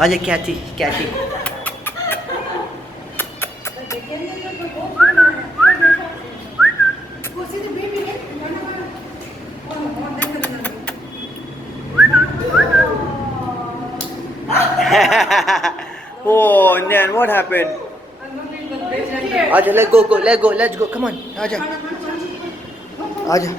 आजा Katie Katie. Oh, Nan, what happened? Aja, let's go. Come on, Aja. Aja.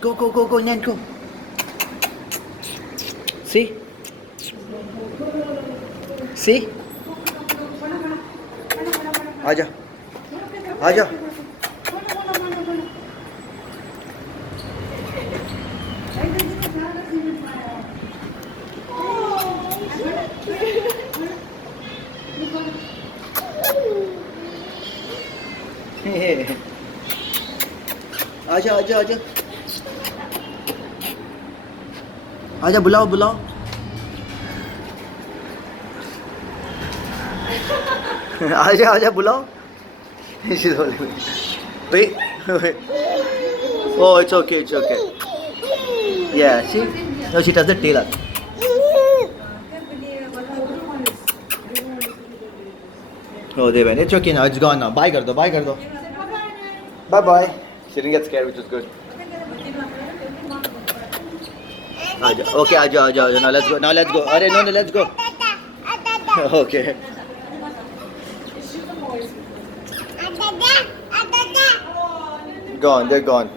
Go, Nan, go. See? Aja. आजा. आजा बुलाओ. आजा बुलाओ. She's holding me. Wait. Oh, it's okay. Yeah, see? No, she does the tail up. Oh, they went. It's okay now. It's gone now. Bye kar do. Bye. She didn't get scared, which is good. Okay, aja. Now let's go. Arey, no, let's go. Okay. Gone. They're gone.